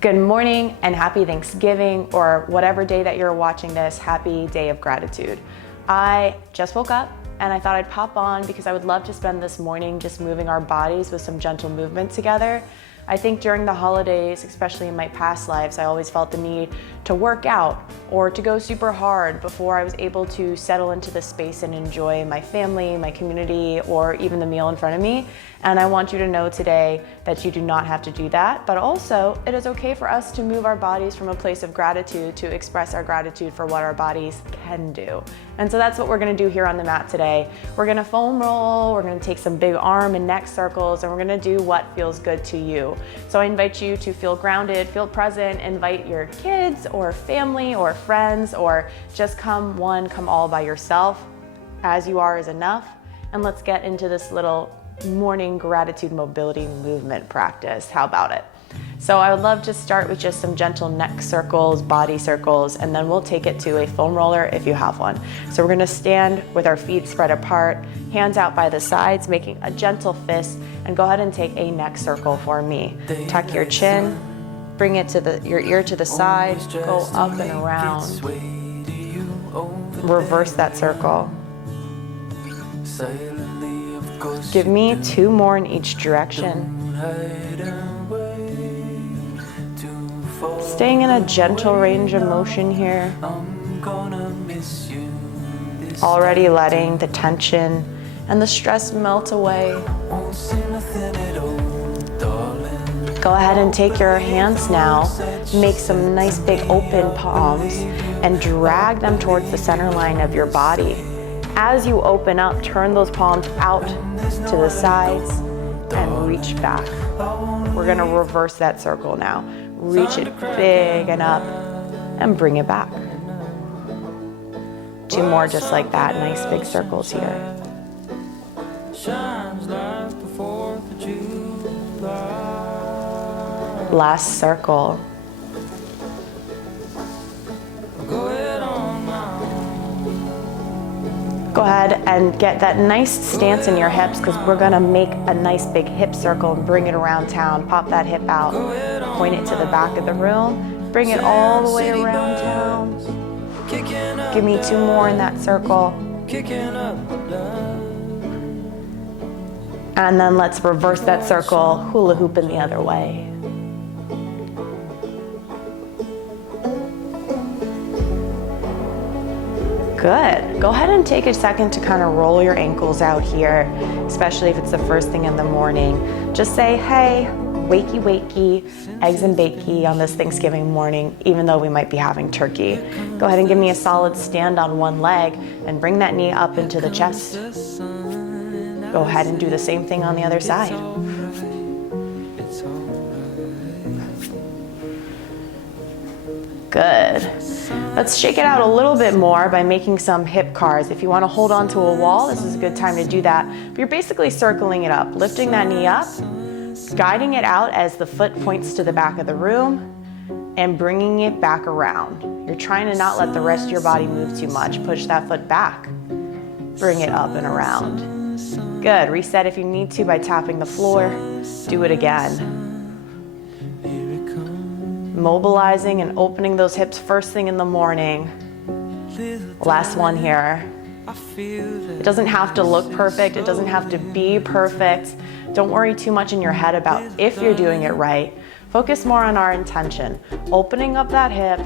Good morning and happy Thanksgiving, or whatever day that you're watching this, happy day of gratitude. I just woke up and I thought I'd pop on because I would love to spend this morning just moving our bodies with some gentle movement together. I think during the holidays, especially in my past lives, I always felt the need to work out or to go super hard before I was able to settle into the space and enjoy my family, my community, or even the meal in front of me. And I want you to know today that you do not have to do that, but also it is okay for us to move our bodies from a place of gratitude to express our gratitude for what our bodies can do. And so that's what we're gonna do here on the mat today. We're gonna foam roll, we're gonna take some big arm and neck circles, and we're gonna do what feels good to you. So I invite you to feel grounded, feel present, invite your kids or family or friends, or just come one, come all by yourself. As you are is enough. And let's get into this little morning gratitude mobility movement practice. How about it? So I would love to start with just some gentle neck circles, body circles, and then we'll take it to a foam roller if you have one. So we're gonna stand with our feet spread apart, hands out by the sides, making a gentle fist, and go ahead and take a neck circle for me. Tuck your chin, bring it to your ear to the side, go up and around. Reverse that circle. Give me 2 more in each direction. Staying in a gentle range of motion here. Already letting the tension and the stress melt away. Go ahead and take your hands now, make some nice big open palms, and drag them towards the center line of your body. As you open up, turn those palms out to the sides and reach back. We're gonna reverse that circle now. Reach it big and up and bring it back. 2 more just like that, nice big circles here. Last circle. Go ahead and get that nice stance in your hips, because we're gonna make a nice big hip circle and bring it around town. Pop that hip out, point it to the back of the room, bring it all the way around town. Give me 2 more in that circle. And then let's reverse that circle, hula hoop in the other way. Good. Go ahead and take a second to kind of roll your ankles out here, especially if it's the first thing in the morning. Just say, hey, wakey, wakey, eggs and bakey on this Thanksgiving morning, even though we might be having turkey. Go ahead and give me a solid stand on one leg and bring that knee up into the chest. Go ahead and do the same thing on the other side. Good. Let's shake it out a little bit more by making some hip cars. If you want to hold on to a wall, this is a good time to do that. But you're basically circling it up, lifting that knee up, guiding it out as the foot points to the back of the room, and bringing it back around. You're trying to not let the rest of your body move too much. Push that foot back. Bring it up and around. Good. Reset if you need to by tapping the floor. Do it again. Mobilizing and opening those hips first thing in the morning. Last one here. It doesn't have to look perfect. It doesn't have to be perfect. Don't worry too much in your head about if you're doing it right. Focus more on our intention. Opening up that hip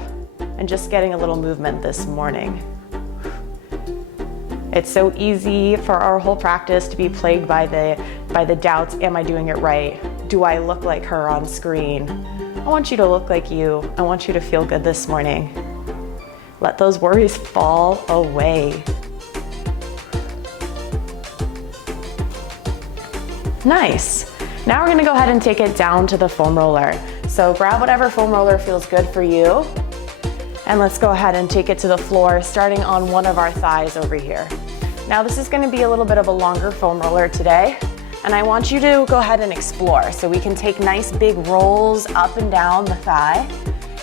and just getting a little movement this morning. It's so easy for our whole practice to be plagued by the doubts. Am I doing it right? Do I look like her on screen? I want you to look like you. I want you to feel good this morning. Let those worries fall away. Nice. Now we're gonna go ahead and take it down to the foam roller. So grab whatever foam roller feels good for you. And let's go ahead and take it to the floor, starting on one of our thighs over here. Now this is gonna be a little bit of a longer foam roller today. And I want you to go ahead and explore. So we can take nice big rolls up and down the thigh,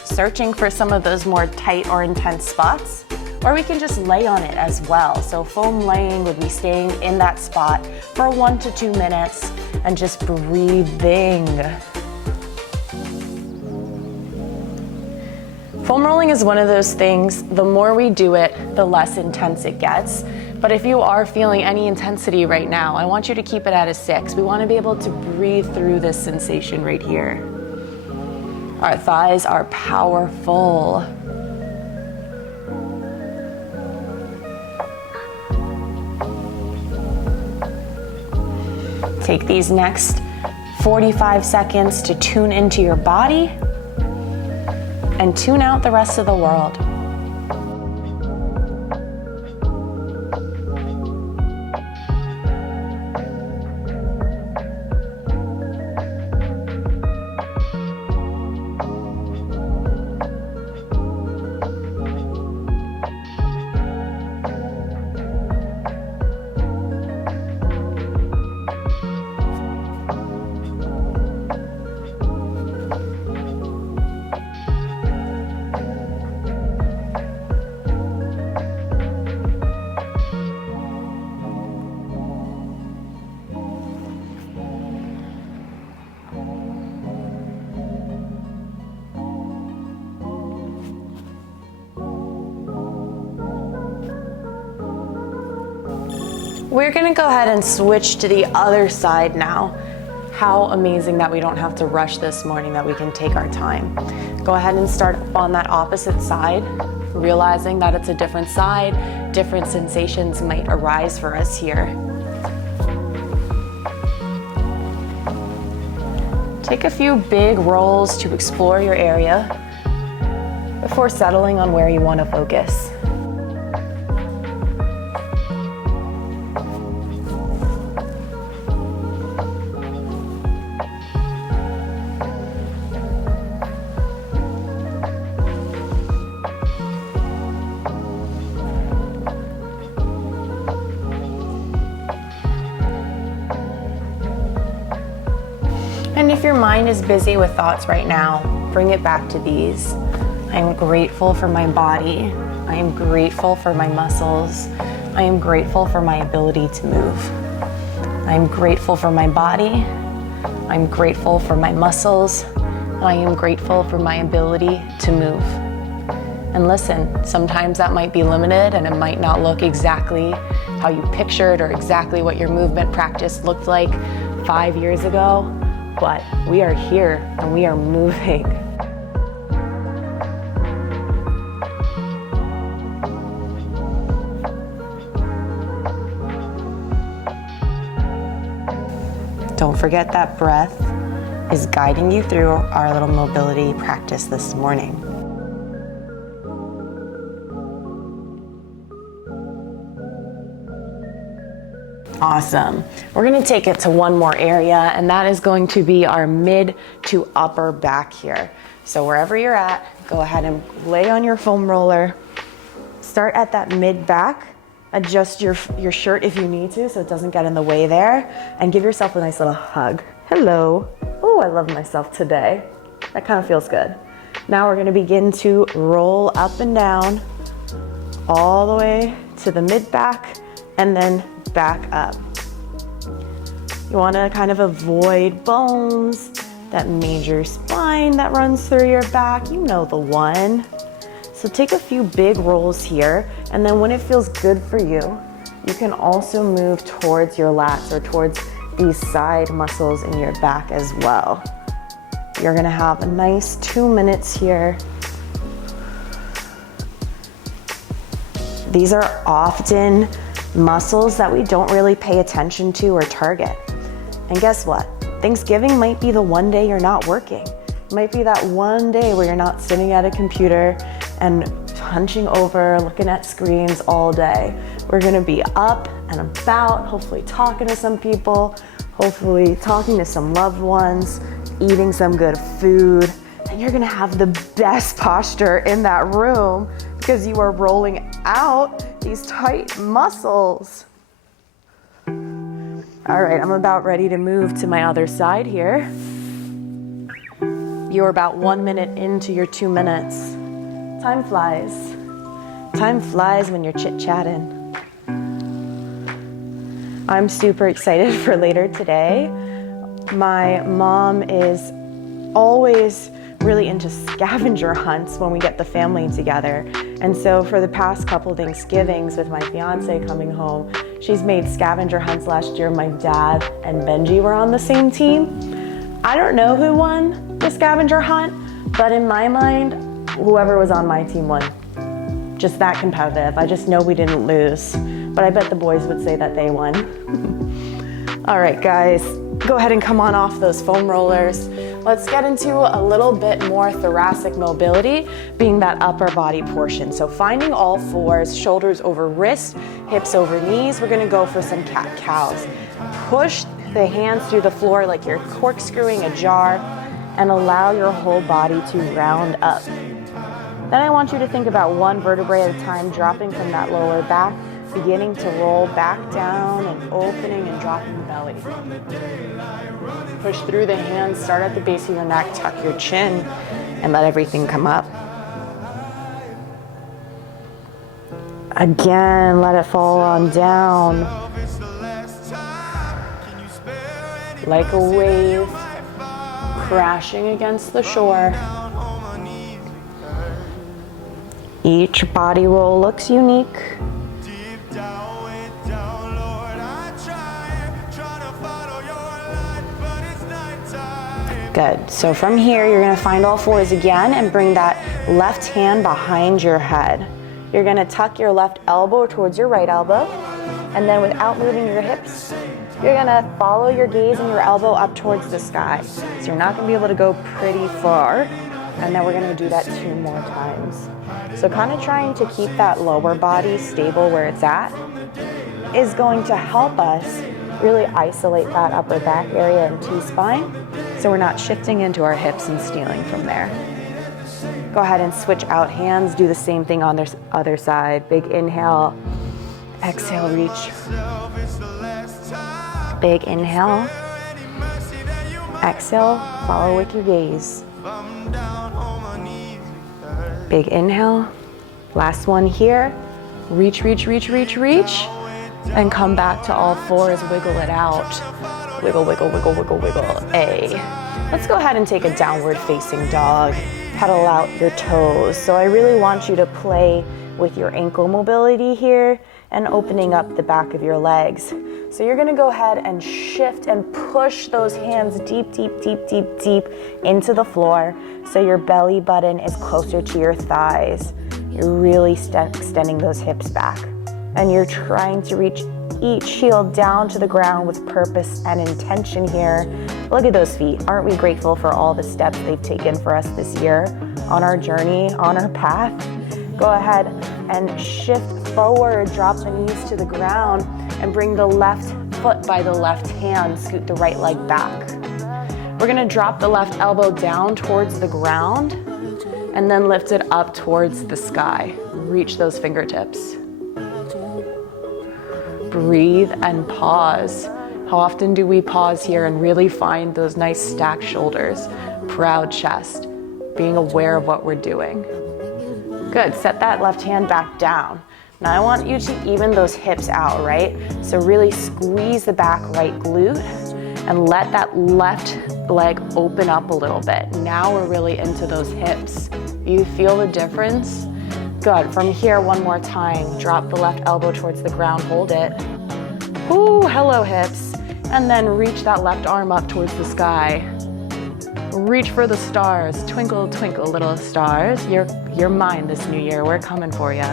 searching for some of those more tight or intense spots, or we can just lay on it as well. So foam laying would be staying in that spot for 1 to 2 minutes and just breathing. Foam rolling is one of those things, the more we do it, the less intense it gets. But if you are feeling any intensity right now, I want you to keep it at a 6. We want to be able to breathe through this sensation right here. Our thighs are powerful. Take these next 45 seconds to tune into your body and tune out the rest of the world. We're gonna go ahead and switch to the other side now. How amazing that we don't have to rush this morning, that we can take our time. Go ahead and start up on that opposite side, realizing that it's a different side, different sensations might arise for us here. Take a few big rolls to explore your area before settling on where you want to focus. And if your mind is busy with thoughts right now, bring it back to these. I am grateful for my body. I am grateful for my muscles. I am grateful for my ability to move. I am grateful for my body. I'm grateful for my muscles. And I am grateful for my ability to move. And listen, sometimes that might be limited and it might not look exactly how you pictured or exactly what your movement practice looked like 5 years ago. But we are here and we are moving. Don't forget that breath is guiding you through our little mobility practice this morning. Awesome. We're going to take it to one more area, and that is going to be our mid to upper back here. So wherever you're at, go ahead and lay on your foam roller. Start at that mid back. Adjust your shirt if you need to so it doesn't get in the way there, and give yourself a nice little hug. Hello. Oh, I love myself today. That kind of feels good. Now we're going to begin to roll up and down all the way to the mid back and then back up. You want to kind of avoid bones, that major spine that runs through your back. You know the one. So take a few big rolls here, and then when it feels good for you, you can also move towards your lats or towards these side muscles in your back as well. You're gonna have a nice 2 minutes here. These are often muscles that we don't really pay attention to or target. And guess what? Thanksgiving might be the one day you're not working. It might be that one day where you're not sitting at a computer and hunching over, looking at screens all day. We're gonna be up and about, hopefully talking to some people, hopefully talking to some loved ones, eating some good food, and you're gonna have the best posture in that room because you are rolling out these tight muscles. All right, I'm about ready to move to my other side here. You're about 1 minute into your 2 minutes. Time flies. Time flies when you're chit-chatting. I'm super excited for later today. My mom is always really into scavenger hunts when we get the family together. And so for the past couple Thanksgivings with my fiance coming home, she's made scavenger hunts. Last year, my dad and Benji were on the same team. I don't know who won the scavenger hunt, but in my mind, whoever was on my team won. Just that competitive. I just know we didn't lose, but I bet the boys would say that they won. All right, guys, go ahead and come on off those foam rollers. Let's get into a little bit more thoracic mobility, being that upper body portion. So finding all fours, shoulders over wrist, hips over knees. We're gonna go for some cat-cows. Push the hands through the floor like you're corkscrewing a jar and allow your whole body to round up. Then I want you to think about one vertebrae at a time, dropping from that lower back, beginning to roll back down and opening and dropping the belly. Push through the hands, start at the base of your neck, tuck your chin, and let everything come up. Again, let it fall on down. Like a wave crashing against the shore. Each body roll looks unique. Good. So from here, you're going to find all fours again and bring that left hand behind your head. You're going to tuck your left elbow towards your right elbow, and then without moving your hips, you're going to follow your gaze and your elbow up towards the sky. So you're not going to be able to go pretty far, and then we're going to do that 2 more times. So kind of trying to keep that lower body stable where it's at is going to help us really isolate that upper back area and T-spine, so we're not shifting into our hips and stealing from there. Go ahead and switch out hands, do the same thing on the other side. Big inhale, exhale, reach. Big inhale, exhale, follow with your gaze. Big inhale, last one here. Reach, reach, reach, reach, reach, and come back to all fours, wiggle it out. Wiggle, wiggle, wiggle, wiggle, wiggle, A. Let's go ahead and take a downward facing dog. Pedal out your toes. So I really want you to play with your ankle mobility here and opening up the back of your legs. So you're gonna go ahead and shift and push those hands deep, deep, deep, deep, deep into the floor so your belly button is closer to your thighs. You're really extending those hips back. And you're trying to reach each heel down to the ground with purpose and intention here. Look at those feet. Aren't we grateful for all the steps they've taken for us this year on our journey, on our path? Go ahead and shift forward, drop the knees to the ground, and bring the left foot by the left hand, scoot the right leg back. We're gonna drop the left elbow down towards the ground and then lift it up towards the sky. Reach those fingertips. Breathe and pause. How often do we pause here and really find those nice stacked shoulders, proud chest, being aware of what we're doing? Good, set that left hand back down. Now I want you to even those hips out, right? So really squeeze the back right glute and let that left leg open up a little bit. Now we're really into those hips. You feel the difference? Good, from here, one more time. Drop the left elbow towards the ground, hold it. Ooh, hello hips. And then reach that left arm up towards the sky. Reach for the stars, twinkle, twinkle, little stars. You're mine this new year, we're coming for you.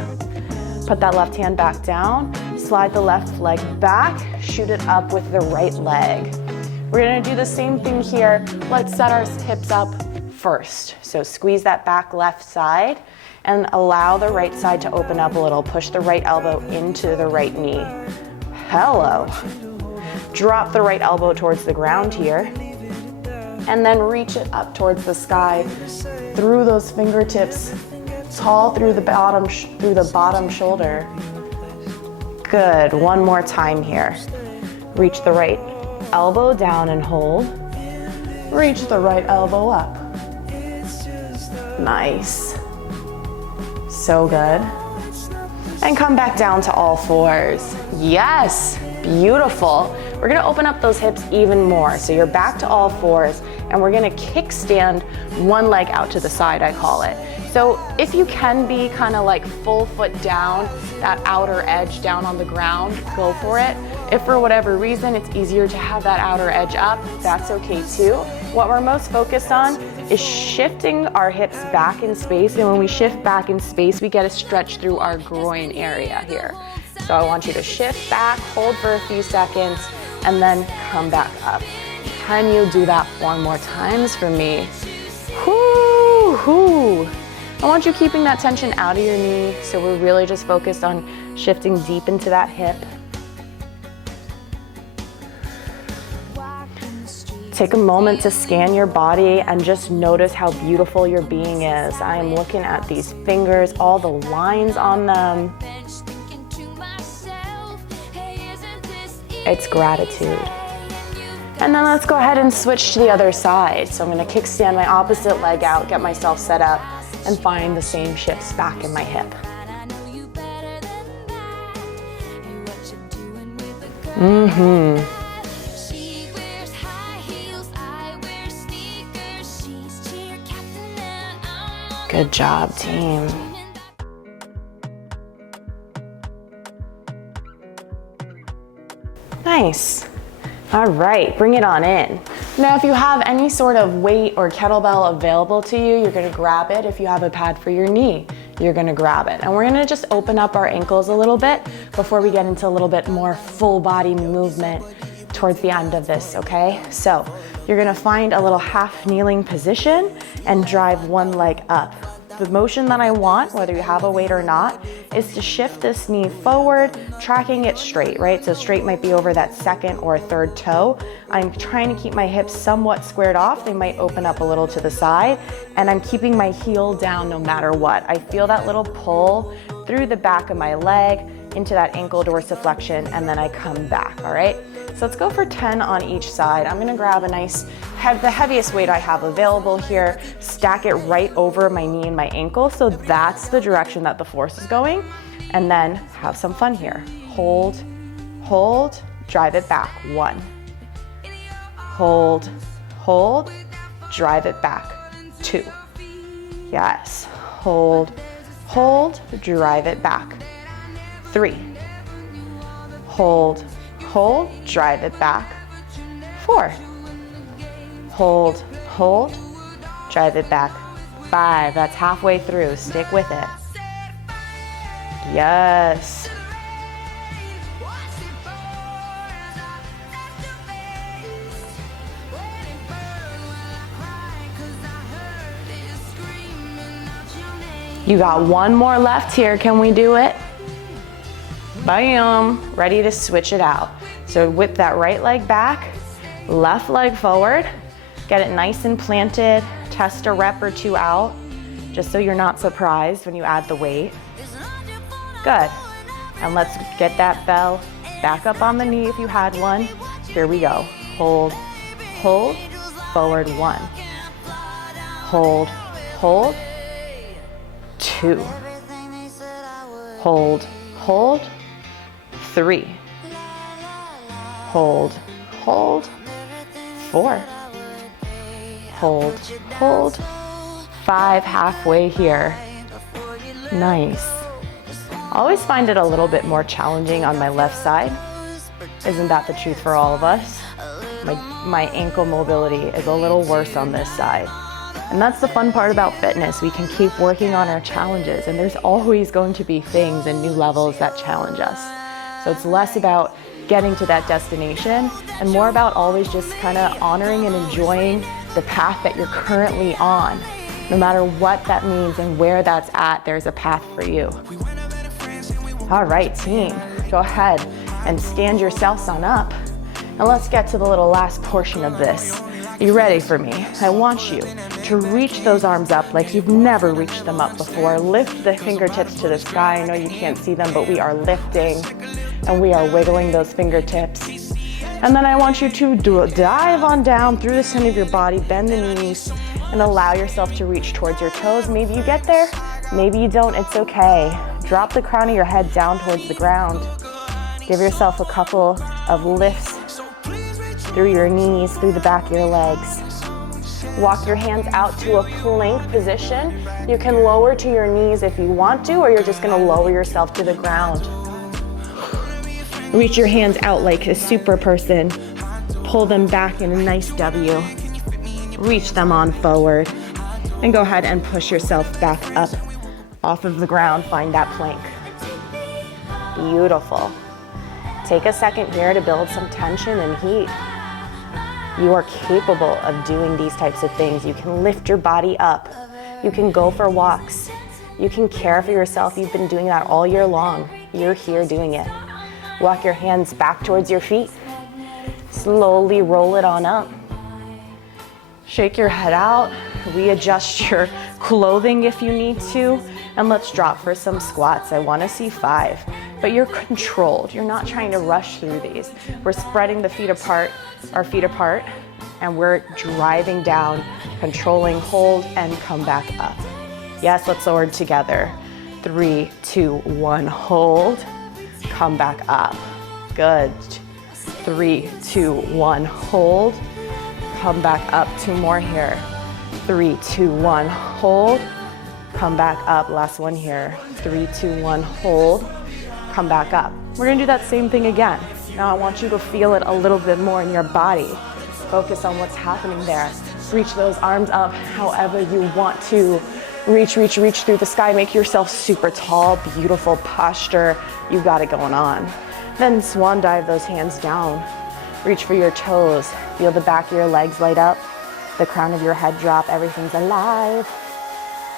Put that left hand back down, slide the left leg back, shoot it up with the right leg. We're gonna do the same thing here. Let's set our hips up first. So squeeze that back left side and allow the right side to open up a little. Push the right elbow into the right knee. Hello. Drop the right elbow towards the ground here. And then reach it up towards the sky through those fingertips, tall through the bottom shoulder. Good, one more time here. Reach the right elbow down and hold. Reach the right elbow up. Nice. So good. And come back down to all fours. Yes, beautiful. We're gonna open up those hips even more. So you're back to all fours and we're gonna kickstand one leg out to the side, I call it. So if you can be kind of like full foot down, that outer edge down on the ground, go for it. If for whatever reason it's easier to have that outer edge up, that's okay too. What we're most focused on is shifting our hips back in space, and when we shift back in space, we get a stretch through our groin area here. So I want you to shift back, hold for a few seconds, and then come back up. Can you do that 4 more times for me? Whoo. I want you keeping that tension out of your knee, so we're really just focused on shifting deep into that hip. Take a moment to scan your body and just notice how beautiful your being is. I am looking at these fingers, all the lines on them. It's gratitude. And then let's go ahead and switch to the other side. So I'm gonna kickstand my opposite leg out, get myself set up, and find the same shifts back in my hip. Good job, team. Nice. All right, bring it on in. Now, if you have any sort of weight or kettlebell available to you, you're gonna grab it. If you have a pad for your knee, you're gonna grab it. And we're gonna just open up our ankles a little bit before we get into a little bit more full body movement towards the end of this, okay? So you're gonna find a little half kneeling position and drive one leg up. The motion that I want, whether you have a weight or not, is to shift this knee forward, tracking it straight, right? So straight might be over that second or third toe. I'm trying to keep my hips somewhat squared off. They might open up a little to the side, and I'm keeping my heel down no matter what. I feel that little pull through the back of my leg into that ankle dorsiflexion, and then I come back, all right? So let's go for 10 on each side. I'm gonna grab a nice, the heaviest weight I have available here, stack it right over my knee and my ankle, so that's the direction that the force is going, and then have some fun here. Hold, hold, drive it back, 1. Hold, hold, drive it back, 2. Yes, hold, hold, drive it back, 3. Hold, hold, drive it back, 4. Hold, hold, drive it back, 5. That's halfway through, stick with it. Yes. You got 1 more left here, can we do it? Bam, ready to switch it out. So whip that right leg back, left leg forward, get it nice and planted, test a rep or 2 out, just so you're not surprised when you add the weight. Good, and let's get that bell back up on the knee if you had one. Here we go, hold, hold, forward 1. Hold, hold, 2. Hold, hold, 3. Hold, hold, 4. Hold, hold, 5, halfway here. Nice. I always find it a little bit more challenging on my left side. Isn't that the truth for all of us? My ankle mobility is a little worse on this side. And that's the fun part about fitness. We can keep working on our challenges, and there's always going to be things and new levels that challenge us. So it's less about getting to that destination and more about always just kind of honoring and enjoying the path that you're currently on. No matter what that means and where that's at, there's a path for you. All right, team, go ahead and stand yourselves on up. And let's get to the little last portion of this. Are you ready for me? I want you to reach those arms up like you've never reached them up before. Lift the fingertips to the sky. I know you can't see them, but we are lifting and we are wiggling those fingertips. And then I want you to dive on down through the center of your body, bend the knees, and allow yourself to reach towards your toes. Maybe you get there, maybe you don't, it's okay. Drop the crown of your head down towards the ground. Give yourself a couple of lifts through your knees, through the back of your legs. Walk your hands out to a plank position. You can lower to your knees if you want to, or you're just gonna lower yourself to the ground. Reach your hands out like a super person. Pull them back in a nice W. Reach them on forward. And go ahead and push yourself back up off of the ground. Find that plank. Beautiful. Take a second here to build some tension and heat. You are capable of doing these types of things. You can lift your body up. You can go for walks. You can care for yourself. You've been doing that all year long. You're here doing it. Walk your hands back towards your feet. Slowly roll it on up. Shake your head out. Readjust your clothing if you need to. And let's drop for some squats. I want to see 5. But you're controlled. You're not trying to rush through these. We're spreading the feet apart, our feet apart, and we're driving down, controlling, hold, and come back up. Yes, let's lower together. 3, 2, 1, hold. Come back up. Good. 3, 2, 1, hold. Come back up. 2 more here. 3, 2, 1, hold. Come back up. Last one here. 3, 2, 1, hold. Come back up. We're gonna do that same thing again. Now I want you to feel it a little bit more in your body. Focus on what's happening there. Reach those arms up however you want to. Reach through the sky. Make yourself super tall, beautiful posture. You got it going on. Then swan dive those hands down. Reach for your toes. Feel the back of your legs light up. The crown of your head drop. Everything's alive.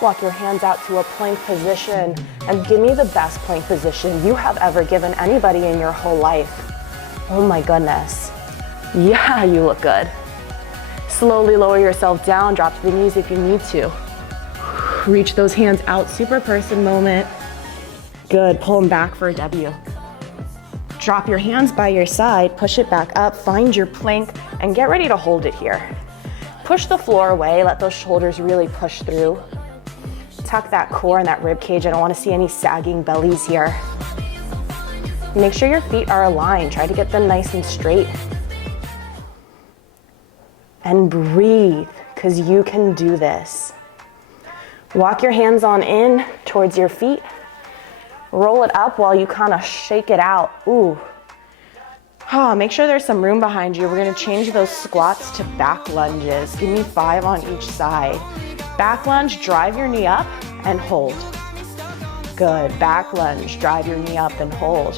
Walk your hands out to a plank position and give me the best plank position you have ever given anybody in your whole life. Oh my goodness. Yeah, you look good. Slowly lower yourself down, drop to the knees if you need to. Reach those hands out, super person moment. Good, pull them back for a W. Drop your hands by your side, push it back up, find your plank, and get ready to hold it here. Push the floor away, let those shoulders really push through. Tuck that core and that rib cage. I don't want to see any sagging bellies here. Make sure your feet are aligned. Try to get them nice and straight. And breathe, because you can do this. Walk your hands on in towards your feet. Roll it up while you kind of shake it out. Ooh. Oh, make sure there's some room behind you. We're going to change those squats to back lunges. Give me 5 on each side. Back lunge, drive your knee up and hold. Good. Back lunge, drive your knee up and hold.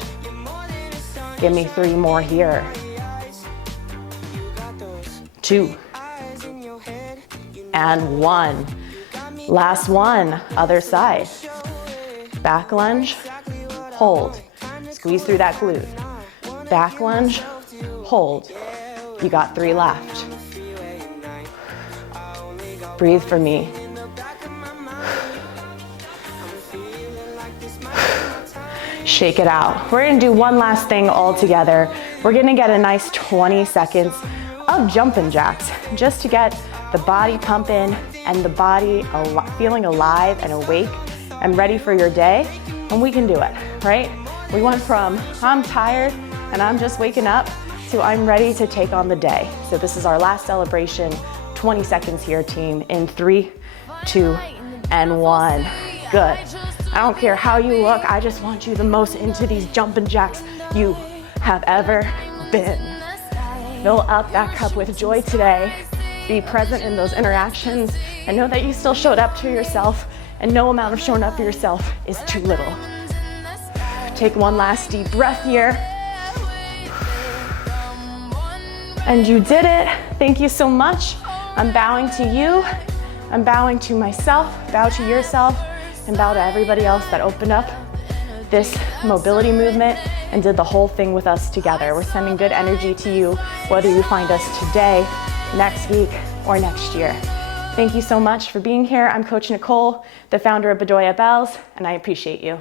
Give me 3 more here. 2 and 1. Last one, other side. Back lunge, hold. Squeeze through that glute. Back lunge, hold. You got 3 left. Breathe for me. Shake it out. We're gonna do one last thing all together. We're gonna get a nice 20 seconds of jumping jacks just to get the body pumping and the body feeling alive and awake and ready for your day. And we can do it, right? We went from I'm tired and I'm just waking up to I'm ready to take on the day. So this is our last celebration. 20 seconds here, team, in 3, 2, and 1. Good. I don't care how you look, I just want you the most into these jumping jacks you have ever been. Fill up that cup with joy today. Be present in those interactions and know that you still showed up to yourself, and no amount of showing up for yourself is too little. Take one last deep breath here. And you did it. Thank you so much. I'm bowing to you. I'm bowing to myself. Bow to yourself, and bow to everybody else that opened up this mobility movement and did the whole thing with us together. We're sending good energy to you, whether you find us today, next week, or next year. Thank you so much for being here. I'm Coach Nicole, the founder of Bedoya Bells, and I appreciate you.